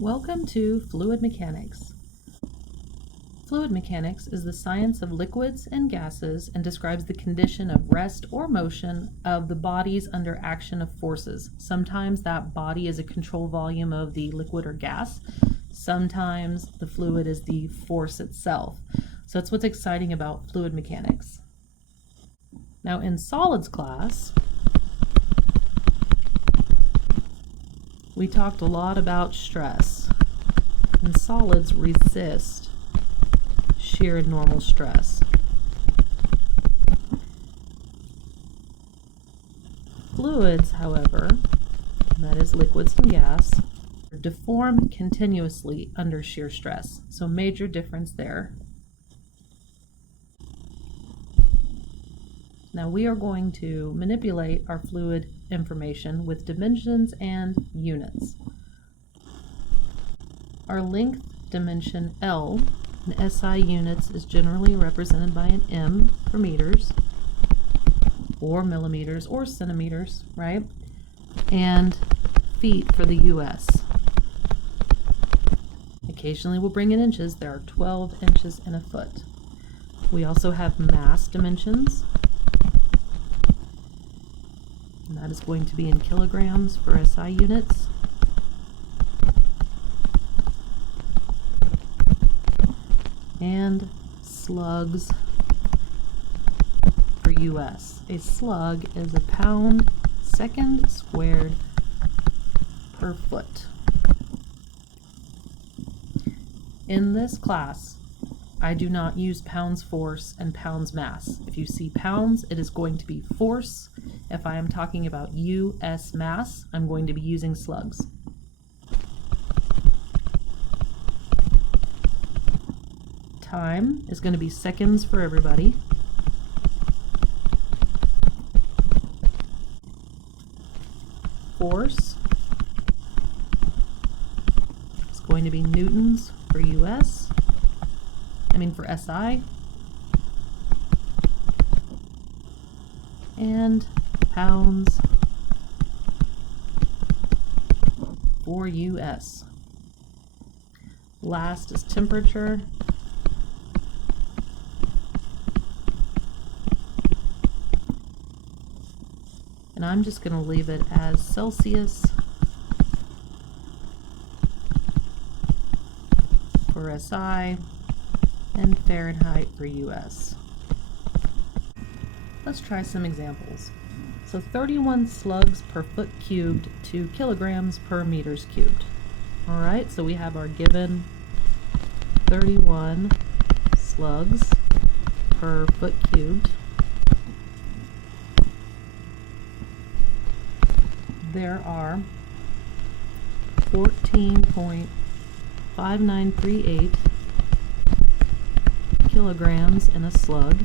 Welcome to Fluid Mechanics. Fluid mechanics is the science of liquids and gases and describes the condition of rest or motion of the bodies under action of forces. Sometimes that body is a control volume of the liquid or gas. Sometimes the fluid is the force itself. So that's what's exciting about fluid mechanics. Now in solids class, we talked a lot about stress, and solids resist shear and normal stress. Fluids, however, that is liquids and gas, deform continuously under shear stress. So major difference there. Now we are going to manipulate our fluid information with dimensions and units. Our length dimension L in SI units is generally represented by an M for meters, or millimeters, or centimeters, right? And feet for the US. Occasionally we'll bring in inches. There are 12 inches in a foot. We also have mass dimensions. And that is going to be in kilograms for SI units. And slugs for US. A slug is a pound second squared per foot. In this class, I do not use pounds force and pounds mass. If you see pounds, it is going to be force. If I am talking about US mass, I'm going to be using slugs. Time is going to be seconds for everybody. Force is going to be newtons for for SI. And pounds for US. Last is temperature. And I'm just going to leave it as Celsius for SI and Fahrenheit for US. Let's try some examples. So 31 slugs per foot cubed to kilograms per meters cubed. All right, so we have our given 31 slugs per foot cubed. There are 14.5938 kilograms in a slug,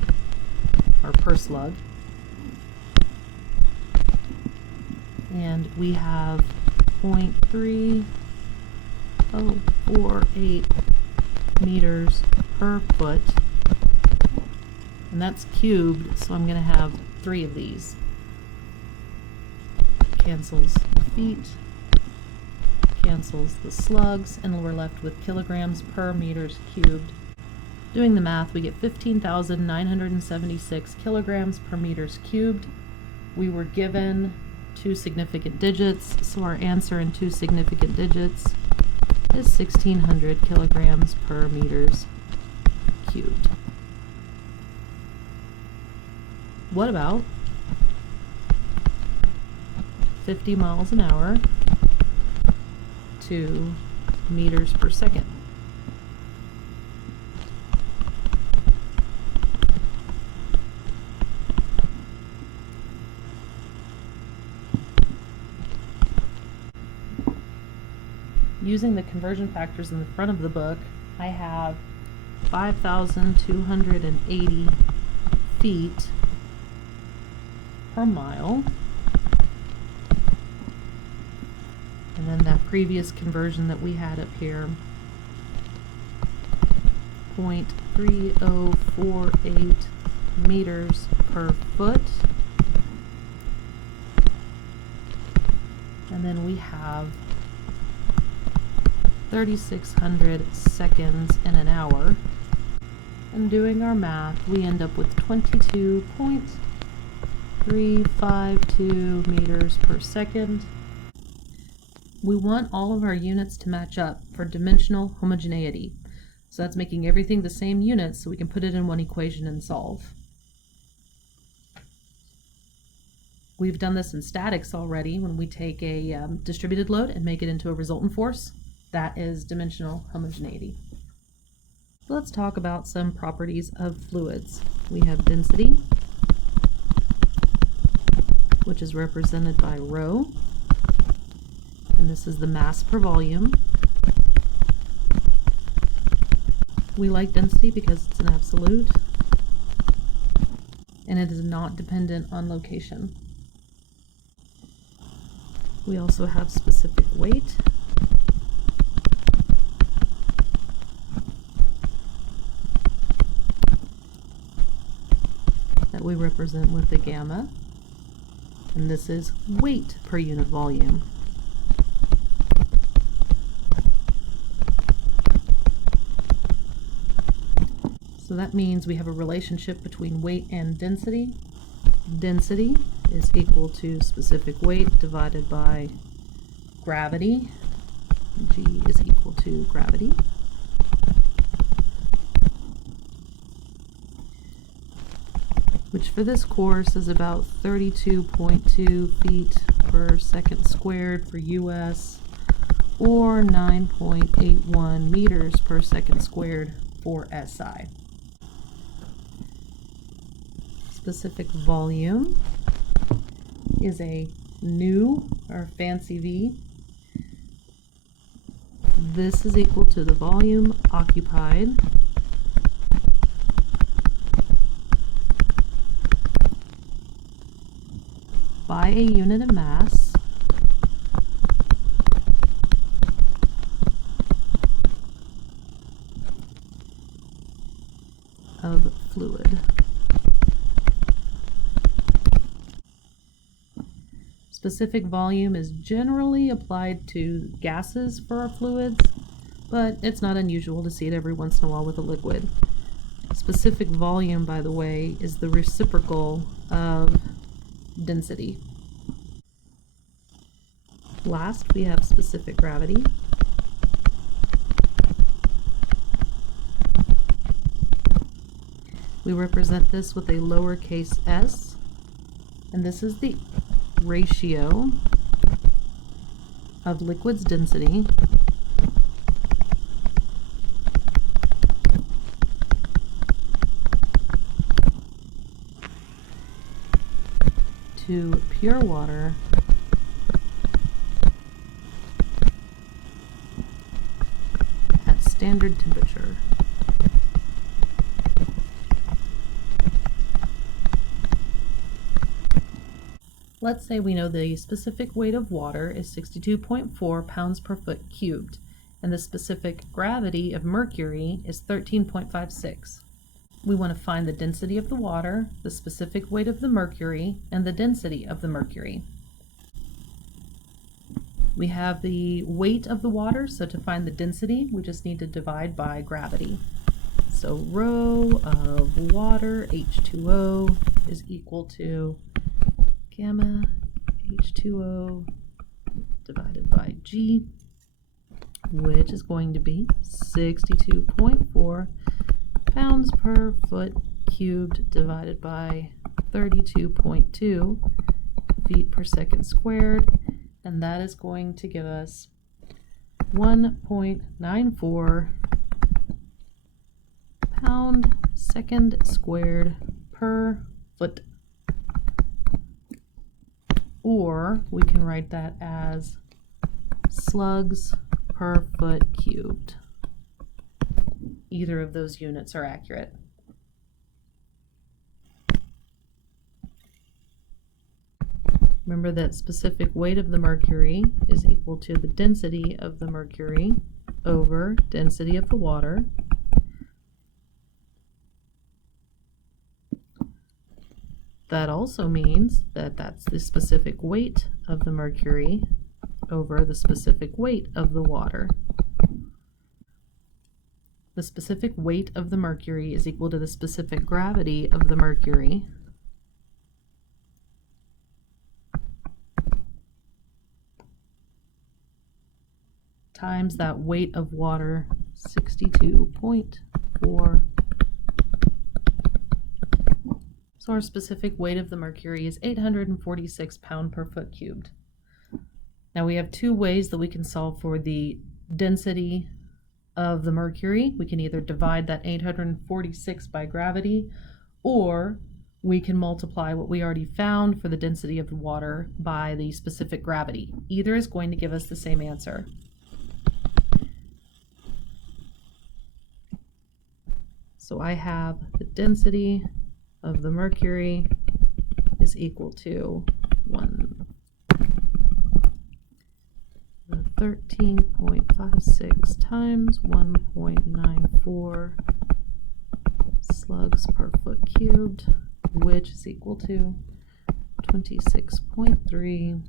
or per slug. And we have 0.3048 meters per foot. And that's cubed, so I'm going to have 3 of these. Cancels the feet, cancels the slugs, and we're left with kilograms per meters cubed. Doing the math, we get 15,976 kilograms per meters cubed. We were given 2 significant digits, so our answer in 2 significant digits is 1,600 kilograms per meters cubed. What about 50 miles an hour to meters per second? Using the conversion factors in the front of the book, I have 5,280 feet per mile. And then that previous conversion that we had up here, 0.3048 meters per foot. And then we have 3,600 seconds in an hour. And doing our math, we end up with 22.352 meters per second. We want all of our units to match up for dimensional homogeneity. So that's making everything the same units so we can put it in one equation and solve. We've done this in statics already when we take a distributed load and make it into a resultant force. That is dimensional homogeneity. So let's talk about some properties of fluids. We have density, which is represented by rho, and this is the mass per volume. We like density because it's an absolute, and it is not dependent on location. We also have specific weight, that we represent with the gamma, and this is weight per unit volume. So that means we have a relationship between weight and density. Density is equal to specific weight divided by gravity. G is equal to gravity. Which for this course is about 32.2 feet per second squared for US, or 9.81 meters per second squared for SI. Specific volume is a nu, or fancy V. This is equal to the volume occupied by a unit of mass of fluid. Specific volume is generally applied to gases for our fluids, but it's not unusual to see it every once in a while with a liquid. Specific volume, by the way, is the reciprocal of density. Last, we have specific gravity. We represent this with a lowercase s, and this is the ratio of liquid's density to pure water at standard temperature. Let's say we know the specific weight of water is 62.4 pounds per foot cubed, and the specific gravity of mercury is 13.56. We want to find the density of the water, the specific weight of the mercury, and the density of the mercury. We have the weight of the water, so to find the density, we just need to divide by gravity. So rho of water, H2O, is equal to gamma H2O divided by G, which is going to be 62.4 pounds per foot cubed divided by 32.2 feet per second squared, and that is going to give us 1.94 pound second squared per foot. Or we can write that as slugs per foot cubed. Either of those units are accurate. Remember that specific weight of the mercury is equal to the density of the mercury over density of the water. That also means that that's the specific weight of the mercury over the specific weight of the water. the specific weight of the mercury is equal to the specific gravity of the mercury times that weight of water, 62.4. So our specific weight of the mercury is 846 pounds per foot cubed. Now we have two ways that we can solve for the density of the mercury. We can either divide that 846 by gravity, or we can multiply what we already found for the density of the water by the specific gravity. Either is going to give us the same answer. So I have the density of the mercury is equal to 13.56 times 1.94 slugs per foot cubed, which is equal to 26.3 .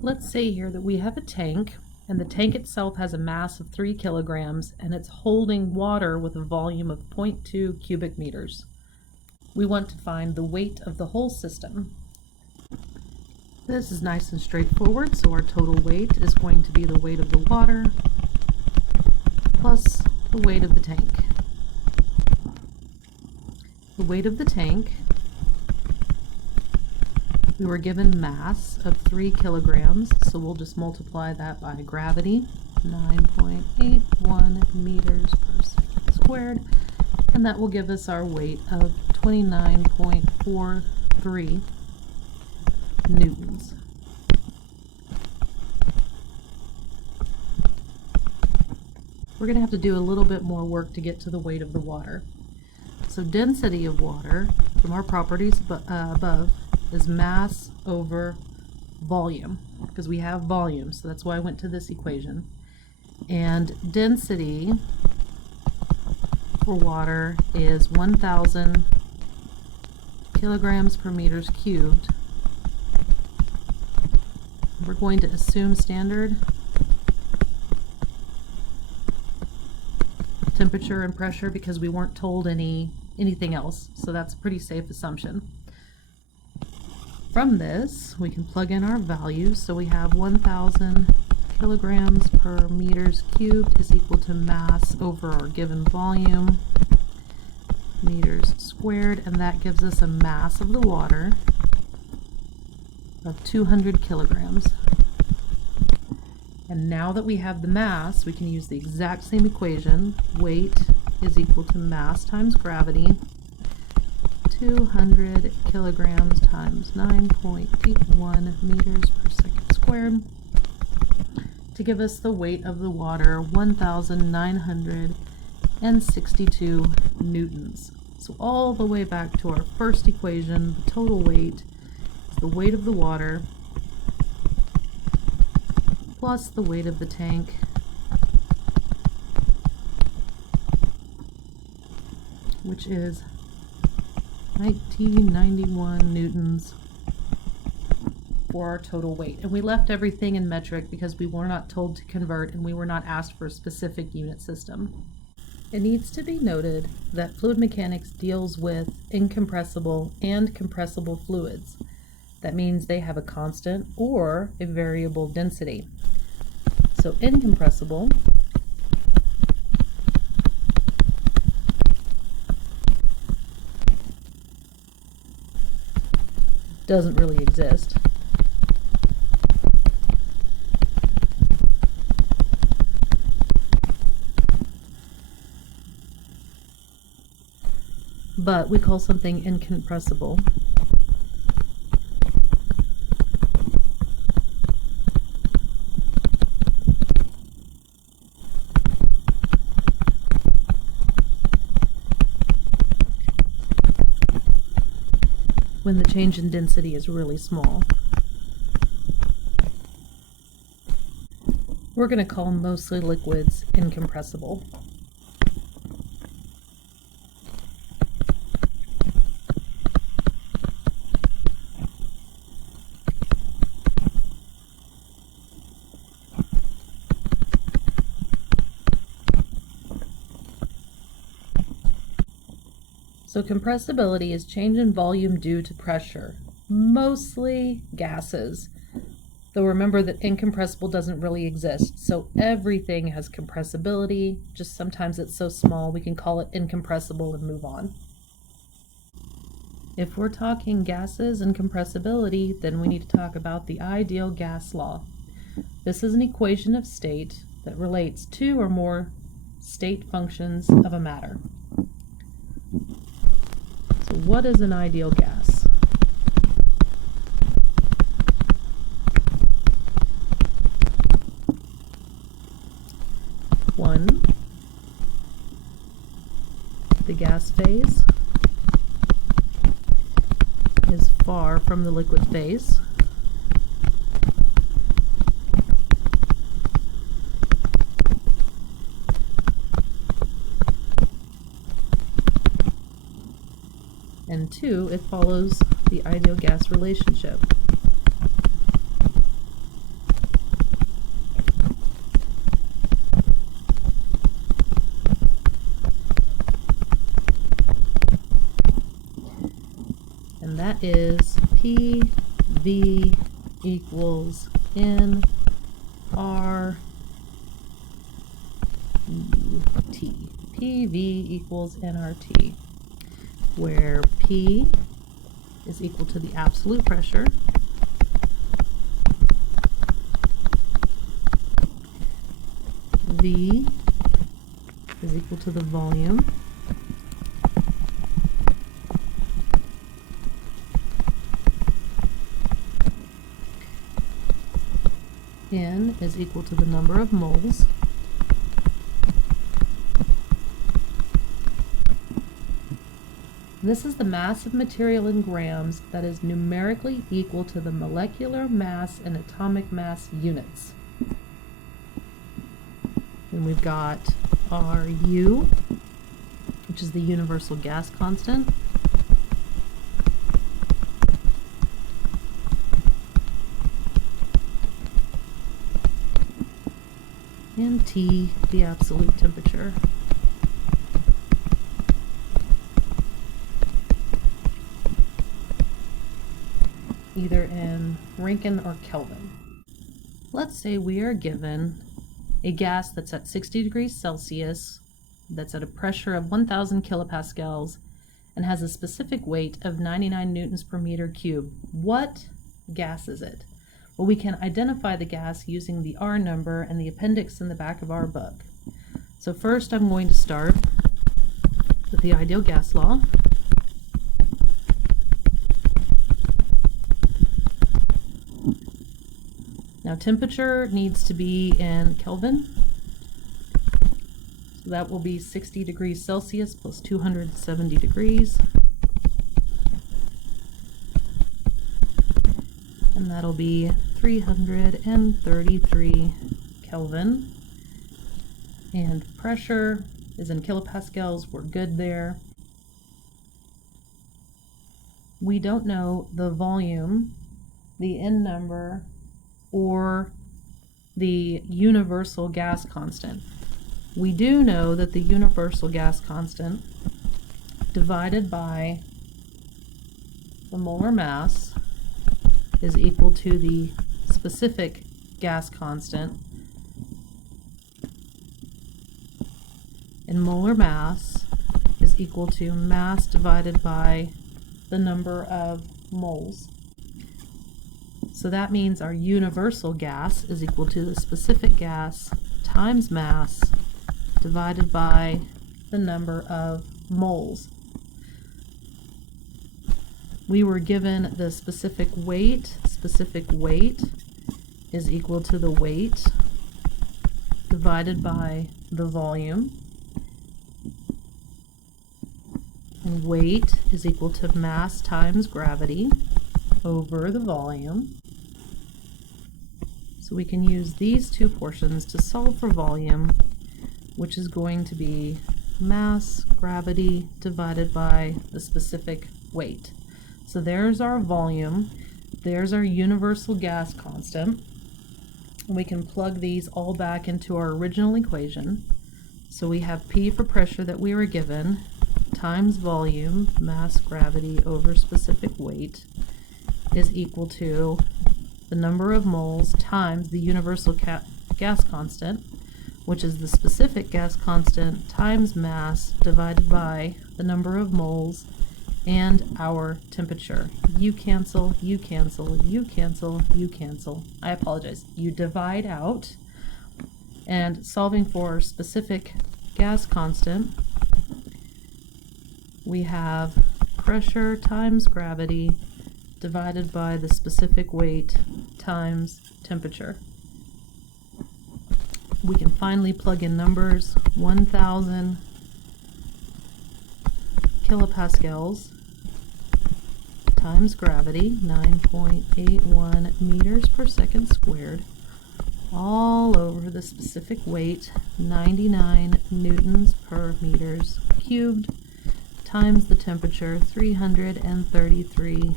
Let's say here that we have a tank, and the tank itself has a mass of 3 kilograms, and it's holding water with a volume of 0.2 cubic meters. We want to find the weight of the whole system. This is nice and straightforward, so our total weight is going to be the weight of the water plus the weight of the tank. The weight of the tank, we were given mass of 3 kilograms, so we'll just multiply that by gravity, 9.81 meters per second squared, and that will give us our weight of 29.43 newtons. We're going to have to do a little bit more work to get to the weight of the water. So density of water, from our properties above, is mass over volume, because we have volume, so that's why I went to this equation. And density for water is 1,000 kilograms per meters cubed. We're going to assume standard temperature and pressure because we weren't told anything else, so that's a pretty safe assumption. From this, we can plug in our values. So we have 1,000 kilograms per meters cubed is equal to mass over our given volume, meters squared, and that gives us a mass of the water of 200 kilograms. And now that we have the mass, we can use the exact same equation. Weight is equal to mass times gravity, 200 kilograms times 9.81 meters per second squared, to give us the weight of the water, 1,962 newtons. So all the way back to our first equation, the total weight is the weight of the water plus the weight of the tank which is 1991 newtons for our total weight. And we left everything in metric because we were not told to convert and we were not asked for a specific unit system. It needs to be noted that fluid mechanics deals with incompressible and compressible fluids. That means they have a constant or a variable density. So incompressible doesn't really exist. But we call something incompressible when the change in density is really small. We're going to call mostly liquids incompressible. So compressibility is change in volume due to pressure, mostly gases. Though remember that incompressible doesn't really exist, so everything has compressibility, just sometimes it's so small we can call it incompressible and move on. If we're talking gases and compressibility, then we need to talk about the ideal gas law. This is an equation of state that relates two or more state functions of a matter. So what is an ideal gas? One, the gas phase is far from the liquid phase. And two, it follows the ideal gas relationship. And that is PV equals NRT, PV equals NRT, where P is equal to the absolute pressure, V is equal to the volume, N is equal to the number of moles, this is the mass of material in grams that is numerically equal to the molecular mass in atomic mass units. And we've got RU, which is the universal gas constant, and T, the absolute temperature. Either in Rankine or Kelvin. Let's say we are given a gas that's at 60 degrees Celsius, that's at a pressure of 1,000 kilopascals, and has a specific weight of 99 newtons per meter cubed. What gas is it? Well, we can identify the gas using the R number and the appendix in the back of our book. So first I'm going to start with the ideal gas law. Now temperature needs to be in Kelvin. So that will be 60 degrees Celsius plus 270 degrees. And that'll be 333 Kelvin. And pressure is in kilopascals, we're good there. We don't know the volume, the N number, or the universal gas constant. We do know that the universal gas constant divided by the molar mass is equal to the specific gas constant, and molar mass is equal to mass divided by the number of moles. So that means our universal gas is equal to the specific gas times mass divided by the number of moles. We were given the specific weight. Specific weight is equal to the weight divided by the volume. And weight is equal to mass times gravity over the volume. So we can use these two portions to solve for volume, which is going to be mass gravity divided by the specific weight. So there's our volume, there's our universal gas constant. We can plug these all back into our original equation. So we have P for pressure that we were given times volume, mass gravity over specific weight, is equal to the number of moles times the universal gas constant, which is the specific gas constant times mass divided by the number of moles and our temperature. You cancel, you cancel, you cancel, you cancel. I apologize. You divide out, and solving for specific gas constant, we have pressure times gravity divided by the specific weight times temperature. We can finally plug in numbers. 1,000 kilopascals times gravity, 9.81 meters per second squared, all over the specific weight, 99 newtons per meters cubed, times the temperature, 333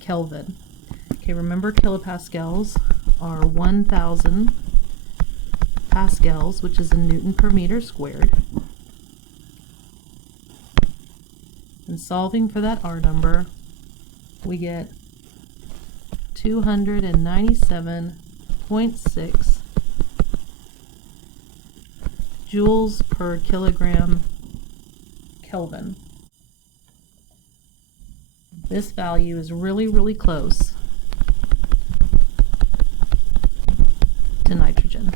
Kelvin. Okay, remember kilopascals are 1,000 pascals, which is a newton per meter squared. And solving for that R number, we get 297.6 joules per kilogram Kelvin. This value is really, really close to nitrogen.